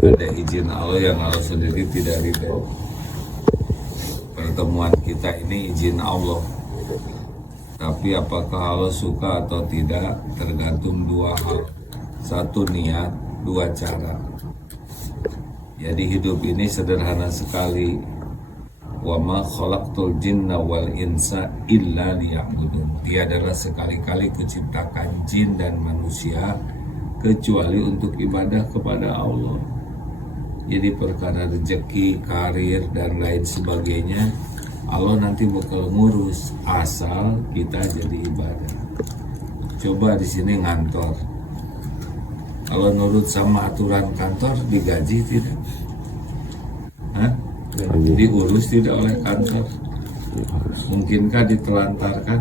ada izin Allah yang Allah sendiri tidak ridho. Pertemuan kita ini izin Allah, tapi apakah Allah suka atau tidak tergantung dua hal. Satu, niat. Dua, cara. Jadi hidup ini sederhana sekali. Wa ma khalaqtul jinna wal insa illa liya'budun. Tiadalah sekali-kali kuciptakan jin dan manusia kecuali untuk ibadah kepada Allah. Jadi perkara rezeki, karir dan lain sebagainya Allah nanti bakal ngurus asal kita jadi ibadah. Coba di sini ngantor, kalau nurut sama aturan kantor digaji tidak? Hah? Diurus tidak oleh kantor? Mungkinkah ditelantarkan?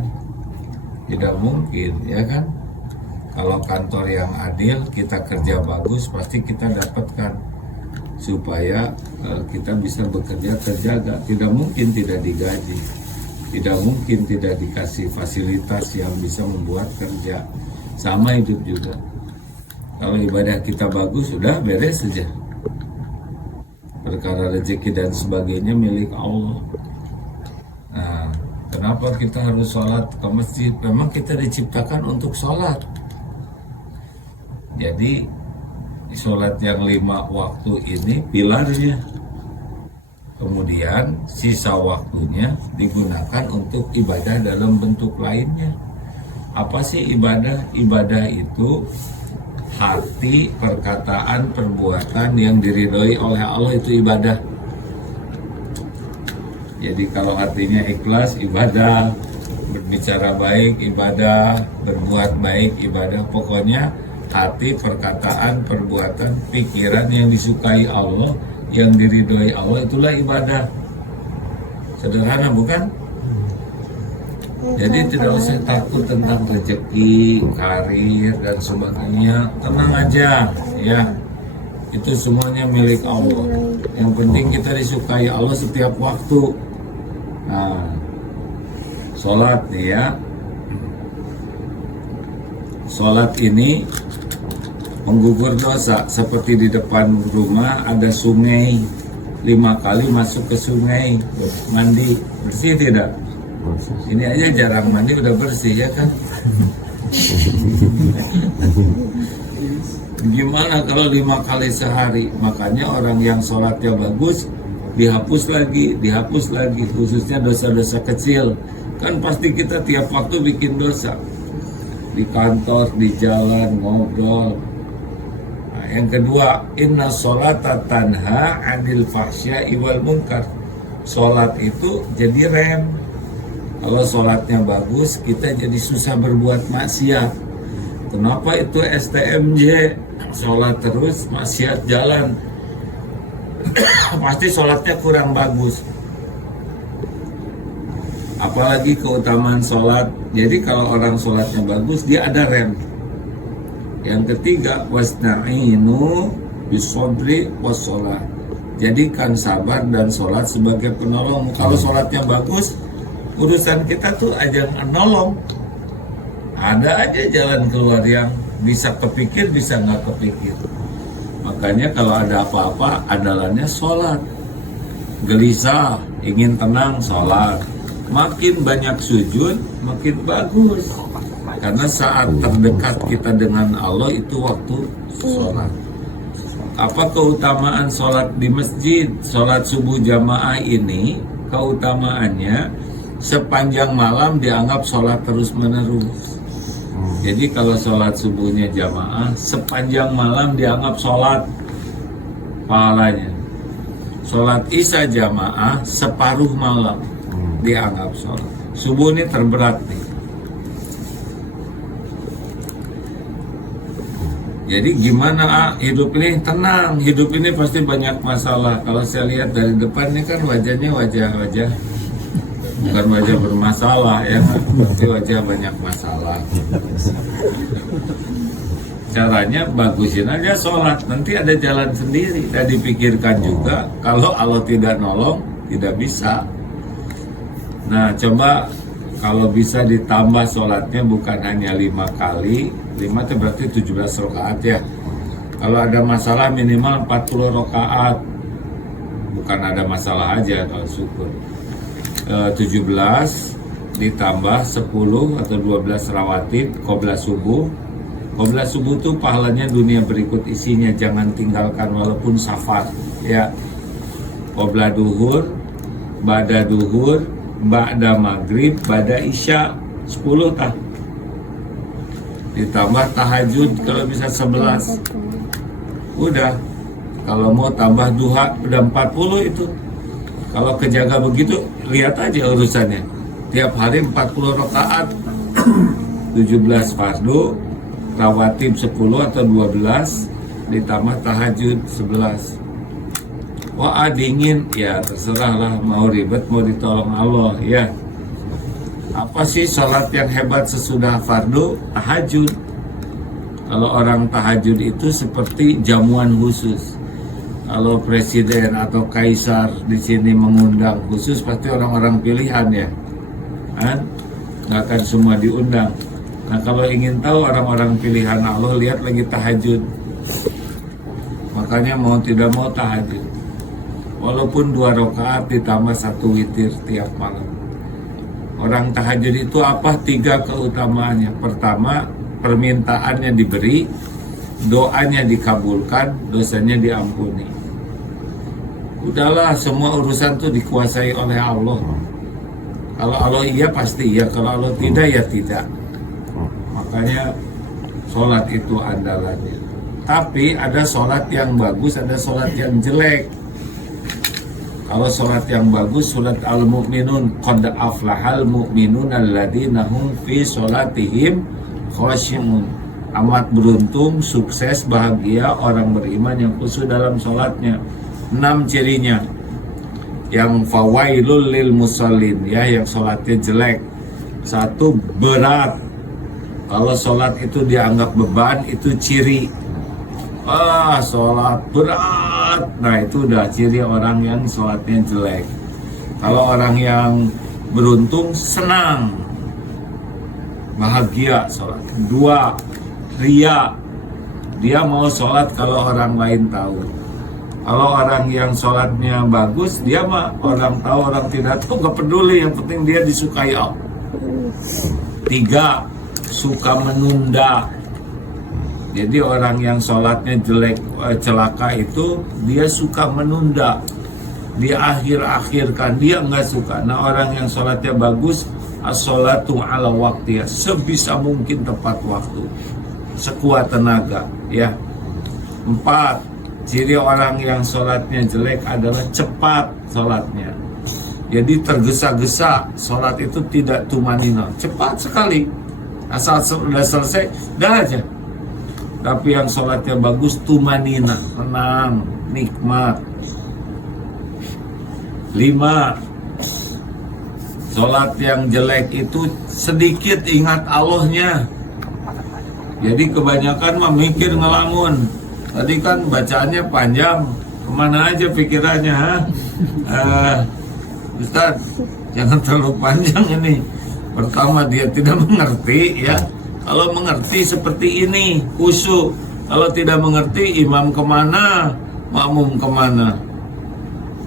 Tidak mungkin, ya kan? Kalau kantor yang adil, kita kerja bagus, pasti kita dapatkan supaya kita bisa bekerja terjaga. Tidak mungkin tidak digaji, tidak mungkin tidak dikasih fasilitas yang bisa membuat kerja. Sama hidup juga. Kalau ibadah kita bagus, sudah beres saja. Perkara rezeki dan sebagainya milik Allah. Nah, kenapa kita harus sholat ke masjid? Memang kita diciptakan untuk sholat. Jadi sholat yang 5 waktu ini pilarnya. Kemudian sisa waktunya digunakan untuk ibadah dalam bentuk lainnya. Apa sih ibadah? Ibadah itu hati, perkataan, perbuatan yang diridhoi oleh Allah, itu ibadah. Jadi kalau hatinya ikhlas, ibadah. Berbicara baik, ibadah. Berbuat baik, ibadah. Pokoknya hati, perkataan, perbuatan, pikiran yang disukai Allah, yang diridhoi Allah, itulah ibadah. Sederhana bukan? Jadi tidak usah takut tentang rezeki, karir dan sebagainya. Tenang aja, ya. Itu semuanya milik Allah. Yang penting kita disukai Allah setiap waktu. Nah, sholat nih ya. Sholat ini menggugur dosa. Seperti di depan rumah ada sungai, 5 kali masuk ke sungai mandi, bersih tidak? Ini aja jarang mandi udah bersih, ya kan? Gimana kalau 5 kali sehari? Makanya orang yang sholatnya bagus dihapus lagi, khususnya dosa-dosa kecil. Kan pasti kita tiap waktu bikin dosa, di kantor, di jalan, ngobrol. Nah, yang kedua, inna sholata tanha 'anil fahsya'i wal munkar. Sholat itu jadi rem. Kalau sholatnya bagus, kita jadi susah berbuat maksiat. Kenapa itu STMJ? Sholat terus, maksiat jalan. Pasti sholatnya kurang bagus. Apalagi keutamaan sholat. Jadi kalau orang sholatnya bagus, dia ada rem. Yang ketiga, wasna'inu bisodri wassolat. Jadikan sabar dan sholat sebagai penolong. Kalau sholatnya bagus, urusan kita tuh aja nolong. Ada aja jalan keluar yang bisa kepikir, bisa nggak kepikir. Makanya kalau ada apa-apa, andalannya sholat. Gelisah, ingin tenang, sholat. Makin banyak sujud, makin bagus. Karena saat terdekat kita dengan Allah itu waktu sholat. Apa keutamaan sholat di masjid? Sholat subuh jamaah ini, keutamaannya sepanjang malam dianggap sholat terus-menerus. Jadi kalau sholat subuhnya jamaah, sepanjang malam dianggap sholat pahalanya. Sholat isya jamaah, separuh malam dianggap sholat. Subuh ini terberat nih. Jadi gimana hidup ini? Tenang, hidup ini pasti banyak masalah. Kalau saya lihat dari depan ini kan wajahnya wajah-wajah bukan wajah bermasalah, ya, tapi wajah banyak masalah. Caranya bagusin aja sholat, nanti ada jalan sendiri. Dan dipikirkan juga, kalau Allah tidak nolong, tidak bisa. Nah, coba kalau bisa ditambah sholatnya bukan hanya 5 kali, 5 itu berarti 17 rakaat ya. Kalau ada masalah minimal 40 rakaat. Bukan ada masalah aja kalau syukur. 17 ditambah 10 atau 12 rawatib qobla subuh. Qobla subuh itu pahalanya dunia berikut isinya, jangan tinggalkan walaupun safar ya. Qobla duhur, ba'da duhur, ba'da maghrib, ba'da isya 10 tah. Ditambah tahajud kalau bisa 11. Udah. Kalau mau tambah duha udah 40 itu. Kalau kejaga begitu, lihat aja urusannya. Tiap hari 40 rakaat, 17 fardu, rawatib 10 atau 12, ditambah tahajud 11. Wah dingin, ya terserah lah, mau ribet mau ditolong Allah ya. Apa sih sholat yang hebat sesudah fardu? Tahajud. Kalau orang tahajud itu seperti jamuan khusus. Kalau presiden atau kaisar di sini mengundang khusus, pasti orang-orang pilihan ya, kan? Nggak akan semua diundang. Nah kalau ingin tahu orang-orang pilihan Allah, lihat lagi tahajud. Makanya mau tidak mau tahajud. Walaupun 2 rakaat ditambah 1 witir tiap malam. Orang tahajud itu apa? 3 keutamaannya. Pertama, permintaannya diberi, doanya dikabulkan, dosanya diampuni. Udahlah, semua urusan tuh dikuasai oleh Allah. Kalau Allah iya pasti iya, kalau Allah tidak ya tidak. Makanya sholat itu andalannya. Tapi ada sholat yang bagus, ada sholat yang jelek. Kalau sholat yang bagus, surat Al-Mu'minun, qad aflahal mu'minun alladzina hum fi sholatihim khashi'un. Amat beruntung, sukses, bahagia orang beriman yang khusyuk dalam sholatnya. 6 cirinya. Yang fawailul lil musallin, ya, yang sholatnya jelek. 1, berat. Kalau sholat itu dianggap beban, itu ciri. Sholat berat. Nah itu udah ciri orang yang sholatnya jelek. Kalau orang yang beruntung, senang, bahagia sholat. 2, ria. Dia mau sholat kalau orang lain tahu. Kalau orang yang sholatnya bagus, dia mah orang tahu orang tidak tahu gak peduli, yang penting dia disukai Allah. 3, suka menunda. Jadi orang yang sholatnya jelek, celaka itu, dia suka menunda, dia akhir-akhirkan, dia nggak suka. Nah orang yang sholatnya bagus, as-sholatu ala waktu, ya, sebisa mungkin tepat waktu, sekuat tenaga ya. 4, ciri orang yang sholatnya jelek adalah cepat sholatnya. Jadi tergesa-gesa, sholat itu tidak tumanina, cepat sekali, asal sudah selesai, dah aja. Tapi yang sholatnya bagus, tumanina, tenang, nikmat. 5, sholat yang jelek itu sedikit ingat Allahnya. Jadi kebanyakan mah mikir ngelamun. Tadi kan bacaannya panjang, kemana aja pikirannya, ha? Ustaz, jangan terlalu panjang ini. Pertama, dia tidak mengerti ya. Kalau mengerti seperti ini, khusyuk. Kalau tidak mengerti, imam kemana, makmum kemana.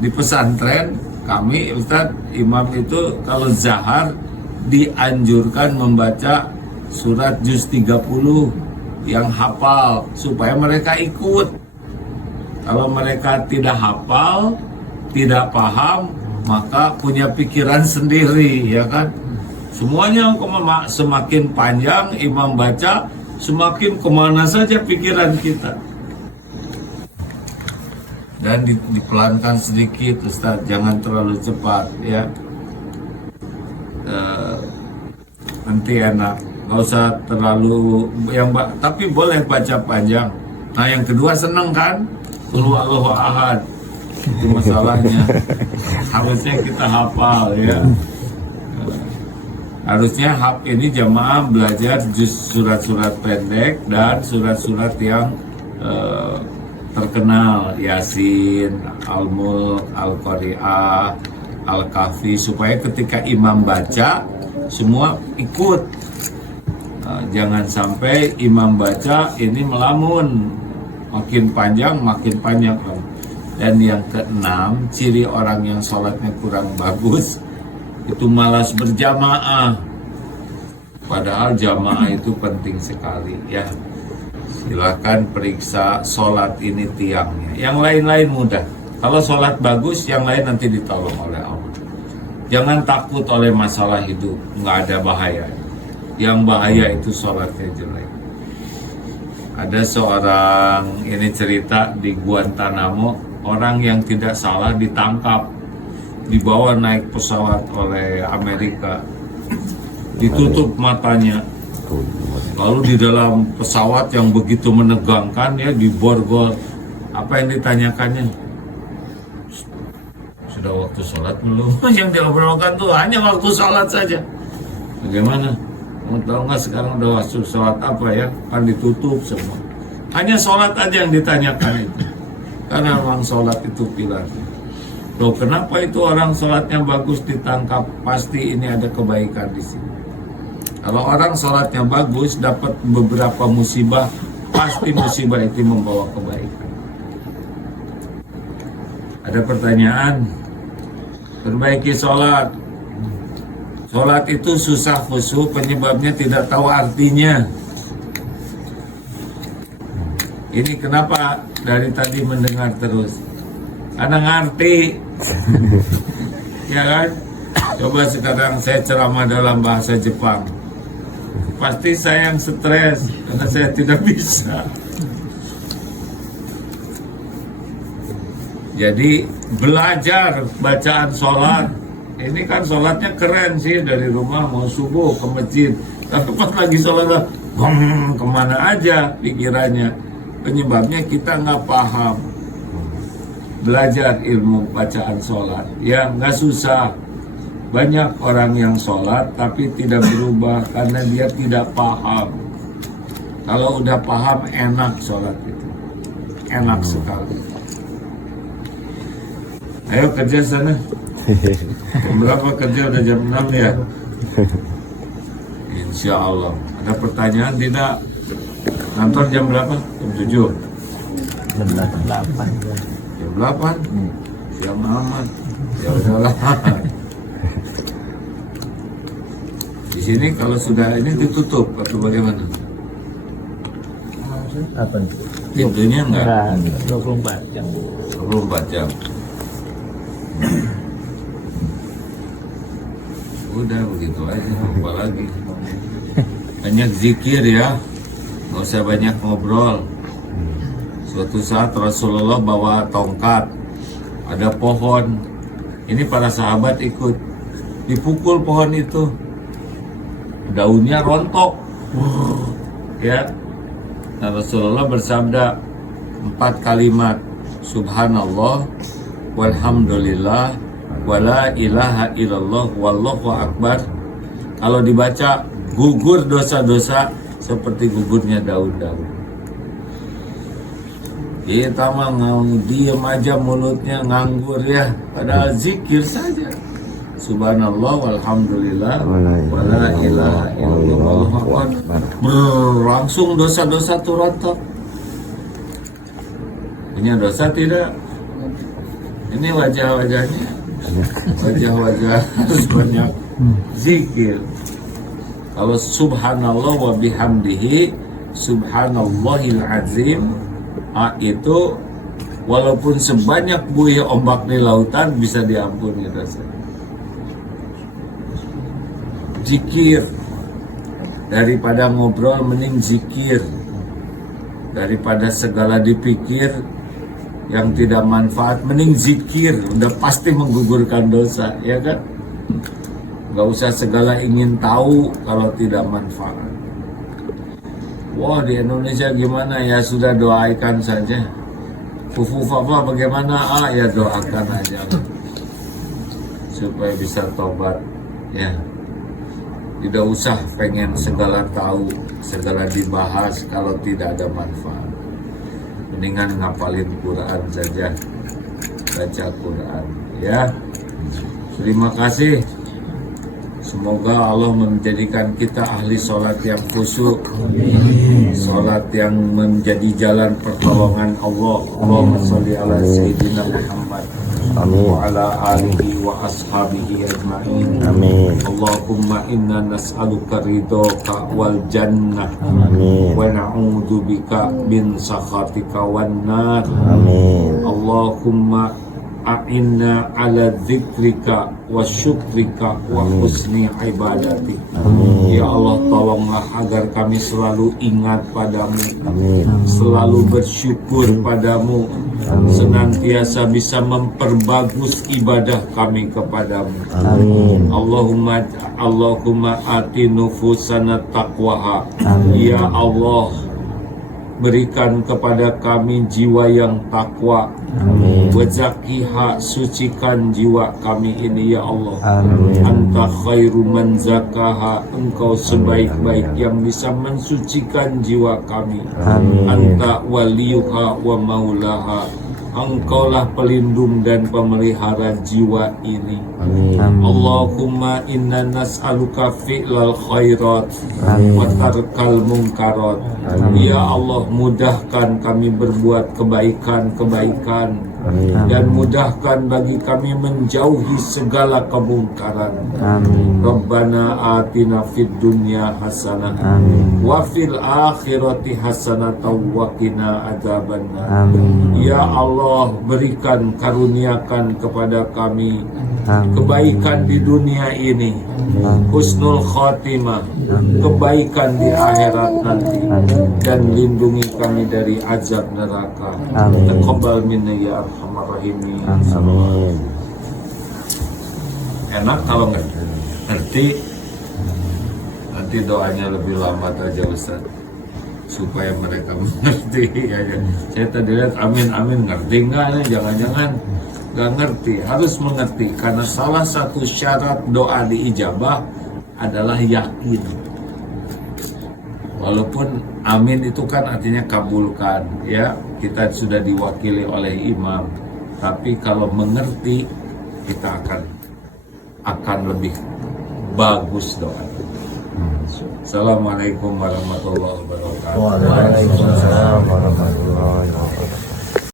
Di pesantren kami, Ustaz, imam itu kalau zahar dianjurkan membaca surat juz 30 yang hafal, supaya mereka ikut. Kalau mereka tidak hafal, tidak paham, maka punya pikiran sendiri, ya kan? Semuanya semakin panjang imam baca, semakin kemana saja pikiran kita. Dan dipelankan sedikit, Ustaz, jangan terlalu cepat ya. Nanti enak, nggak usah terlalu tapi boleh baca panjang. Nah yang kedua seneng kan, Qul huwallahu ahad, itu masalahnya. Harusnya kita hafal ya. Harusnya ini jamaah belajar surat-surat pendek dan surat-surat yang terkenal, Yasin, Al-Mulk, Al-Qari'ah, Al-Kahfi, supaya ketika imam baca semua ikut. Jangan sampai imam baca ini melamun, makin panjang kan. Dan yang keenam, ciri orang yang sholatnya kurang bagus itu malas berjamaah, padahal jamaah itu penting sekali ya. Silakan periksa sholat ini tiangnya, yang lain-lain mudah. Kalau sholat bagus, yang lain nanti ditolong oleh Allah. Jangan takut oleh masalah hidup, nggak ada bahaya. Yang bahaya itu sholatnya jelek. Ada seorang, ini cerita di Guantanamo, orang yang tidak salah ditangkap, dibawa naik pesawat oleh Amerika, ditutup matanya. Lalu di dalam pesawat yang begitu menegangkan ya, diborgol. Apa yang ditanyakannya? Sudah waktu sholat belum? Yang diobrolkan tuh hanya waktu sholat saja. Bagaimana? Mau tahu nggak sekarang udah waktu sholat apa ya? Kan ditutup semua. Hanya sholat aja yang ditanyakan itu. Karena memang sholat itu pilar. Loh, kenapa itu orang sholatnya bagus ditangkap? Pasti ini ada kebaikan di sini. Kalau orang sholatnya bagus dapat beberapa musibah, pasti musibah itu membawa kebaikan. Ada pertanyaan? Perbaiki sholat. Sholat itu susah khusyuk, penyebabnya tidak tahu artinya. Ini kenapa dari tadi mendengar terus? Karena ngerti. Ya kan? Coba sekarang saya ceramah dalam bahasa Jepang. Pasti saya yang stres karena saya tidak bisa. Jadi belajar bacaan sholat. Ini kan sholatnya keren sih, dari rumah mau subuh ke masjid. Tapi pas lagi sholat, kemana aja pikirannya. Penyebabnya kita nggak paham. Belajar ilmu bacaan sholat. Ya nggak susah. Banyak orang yang sholat tapi tidak berubah karena dia tidak paham. Kalau udah paham enak sholat itu. Enak sekali. Ayo kerja sana. Jam berapa kerja? Udah jam 6 ya? Insya Allah. Ada pertanyaan tidak? Kantor jam berapa? Jam 7? Jam 8. Jam 8? Siang amat. Ya udahlah. Di sini kalau sudah ini ditutup atau bagaimana? Apa nih? Pintunya enggak? 24 jam. 24 jam. Udah begitu aja, apa lagi? Banyak zikir ya, nggak usah banyak ngobrol. Suatu saat Rasulullah bawa tongkat, ada pohon. Ini para sahabat ikut, dipukul pohon itu, daunnya rontok. Ya, nah, Rasulullah bersabda 4 kalimat, Subhanallah, walhamdulillah, wala ilaha illallah, wallahu akbar. Kalau dibaca, gugur dosa-dosa seperti gugurnya daun-daun. Kita mah diem aja mulutnya nganggur ya, padahal zikir saja. Subhanallah, walhamdulillah, wala ilaha illallah, wallahu akbar. Langsung dosa-dosa tuh rontok. Punya dosa tidak? Ini wajah-wajahnya, wajah-wajah harus banyak zikir. Kalau subhanallah wa bihamdihi subhanallahil azim, itu walaupun sebanyak buih ombak di lautan bisa diampuni dosa. Zikir, daripada ngobrol mending zikir. Daripada segala dipikir yang tidak manfaat, mending zikir, udah pasti menggugurkan dosa, ya kan? Gak usah segala ingin tahu kalau tidak manfaat. Wah, di Indonesia gimana ya, sudah doakan saja. Fufu Fafa bagaimana? Ya doakan aja supaya bisa tobat, ya. Tidak usah pengen segala tahu, segala dibahas kalau tidak ada manfaat. Mendingan ngapalin Quran saja, baca Quran, ya. Terima kasih. Semoga Allah menjadikan kita ahli sholat yang khusyuk, sholat yang menjadi jalan pertolongan Allah. Allahumma sholli ala Sayyidina Muhammad wa ala alihi wa ashabihi ajma'in. Amin. Allahumma inna nas'aluka ridhoka wal jannah Amin. wa na'udzu bika min sakhatika wan nar. Amin. Allahumma a'inna ala dzikrika wa syukrika wa husni ibadati. Ya Allah, tolonglah agar kami selalu ingat padamu, Amin. selalu bersyukur padamu, senantiasa bisa memperbagus ibadah kami kepadamu. Amin. Allahumma ati nufusana taqwaha. Ya Allah, berikan kepada kami jiwa yang takwa. Wazakiha, sucikan jiwa kami ini ya Allah. Amin. Anta khairu man zakaha, engkau sebaik-baik yang bisa mensucikan jiwa kami. Amin. Anta waliyuha wa maulaha, engkaulah pelindung dan pemelihara jiwa ini. Amin. Allahumma inna nas'aluka fi'lal khairat wa tarkal munkarat. Ya Allah, mudahkan kami berbuat kebaikan-kebaikan dan mudahkan bagi kami menjauhi segala kemungkaran. Rabbana atina fid dunya hasanah wa fil akhirati hasanah wa qina adzabannar. Ya Allah, berikan, karuniakan kepada kami kebaikan di dunia ini, husnul khatimah, kebaikan di akhirat nanti, dan lindungi kami dari azab neraka. Taqabbal minna ya arhamar rahimin. Amin. Enak kalau ngerti, nanti doanya lebih lama aja Ustaz, supaya mereka mengerti. Saya tadi lihat amin ngerti nggak nih? Jangan-jangan nggak ngerti. Harus mengerti, karena salah satu syarat doa diijabah adalah yakin. Walaupun amin itu kan artinya kabulkan, ya, kita sudah diwakili oleh imam. Tapi kalau mengerti, kita akan lebih bagus doa. Assalamualaikum warahmatullahi wabarakatuh. Waalaikumsalam warahmatullahi wabarakatuh.